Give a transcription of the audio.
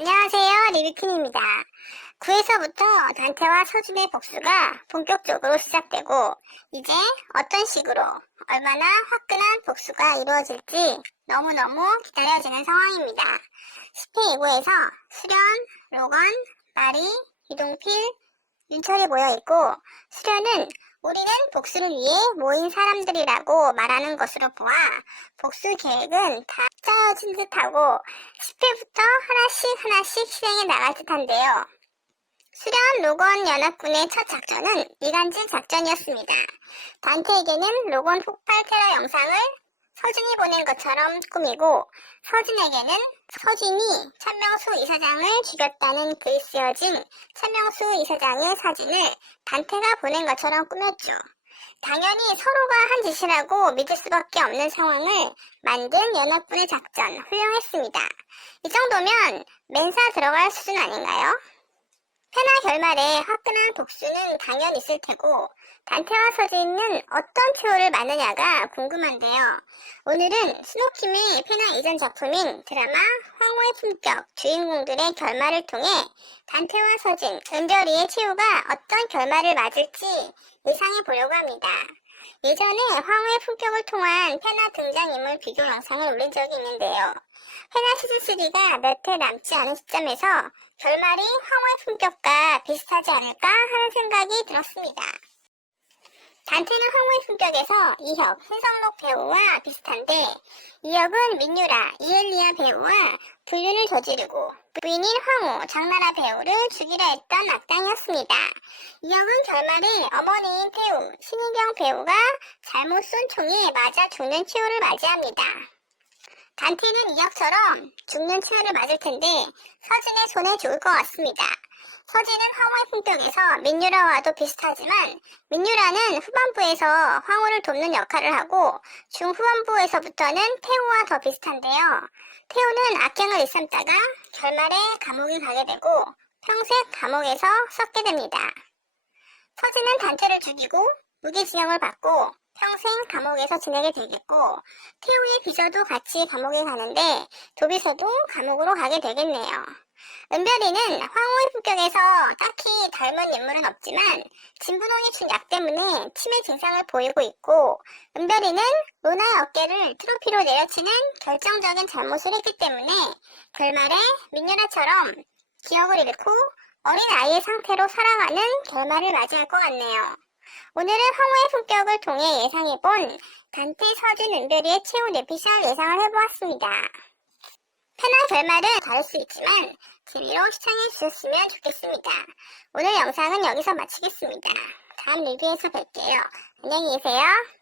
안녕하세요 리뷰퀸입니다. 9에서부터 단테와 서준의 복수가 본격적으로 시작되고 이제 어떤 식으로 얼마나 화끈한 복수가 이루어질지 너무너무 기다려지는 상황입니다. 10회 2구에서 수련, 로건, 마리, 이동필, 윤철이 모여 있고 수련은 우리는 복수를 위해 모인 사람들이라고 말하는 것으로 보아 복수 계획은 다 짜여진 듯하고 10회부터 하나씩 하나씩 실행해 나갈 듯한데요. 수련 로건 연합군의 첫 작전은 이간질 작전이었습니다. 단테에게는 로건 폭발 테러 영상을 서준이 보낸 것처럼 꾸미고 서준에게는 서준이 천명수 이사장을 죽였다는 글이 쓰여진 천명수 이사장의 사진을 단테가 보낸 것처럼 꾸몄죠. 당연히 서로가 한 짓이라고 믿을 수밖에 없는 상황을 만든 연합군의 작전 훌륭했습니다. 이 정도면 맨사 들어갈 수준 아닌가요? 페나 결말에 화끈한 복수는 당연 있을 테고 단테와 서진은 어떤 최후를 맞느냐가 궁금한데요. 오늘은 스노킴의 페나 이전 작품인 드라마 황후의 품격 주인공들의 결말을 통해 단테와 서진, 은별이의 최후가 어떤 결말을 맞을지 예상해 보려고 합니다. 예전에 황후의 품격을 통한 페나 등장인물 비교 영상을 올린 적이 있는데요. 페나 시즌3가 몇 해 남지 않은 시점에서 결말이 황후의 품격과 비슷하지 않을까 하는 생각이 들었습니다. 단테는 황후의 품격에서 이혁, 신성록 배우와 비슷한데 이혁은 민유라, 이엘리아 배우와 불륜을 저지르고 부인인 황후, 장나라 배우를 죽이려 했던 악당이었습니다. 이혁은 결말에 어머니인 태우, 신희경 배우가 잘못 쏜 총에 맞아 죽는 최후를 맞이합니다. 단테는 이혁처럼 죽는 최후를 맞을 텐데 서진의 손에 죽을 것 같습니다. 서진은 황후의 품격에서 민유라와도 비슷하지만 민유라는 후반부에서 황후를 돕는 역할을 하고 중후반부에서부터는 태우와 더 비슷한데요. 태우는 악행을 일삼다가 결말에 감옥에 가게 되고 평생 감옥에서 썩게 됩니다. 서진은 단테를 죽이고 무기징역을 받고 평생 감옥에서 지내게 되겠고 태우의 비서도 같이 감옥에 가는데 도비서도 감옥으로 가게 되겠네요. 은별이는 황후의 품격에서 딱히 닮은 인물은 없지만 진분홍이 준 약 때문에 치매 증상을 보이고 있고 은별이는 로나의 어깨를 트로피로 내려치는 결정적인 잘못을 했기 때문에 결말에 민유라처럼 기억을 잃고 어린 아이의 상태로 살아가는 결말을 맞이할 것 같네요. 오늘은 황후의 품격을 통해 예상해본 단테 서준 은별이의 최후 내피셜 예상을 해보았습니다. 페나 결말은 다를 수 있지만 재미로 시청해 주셨으면 좋겠습니다. 오늘 영상은 여기서 마치겠습니다. 다음 리뷰에서 뵐게요. 안녕히 계세요.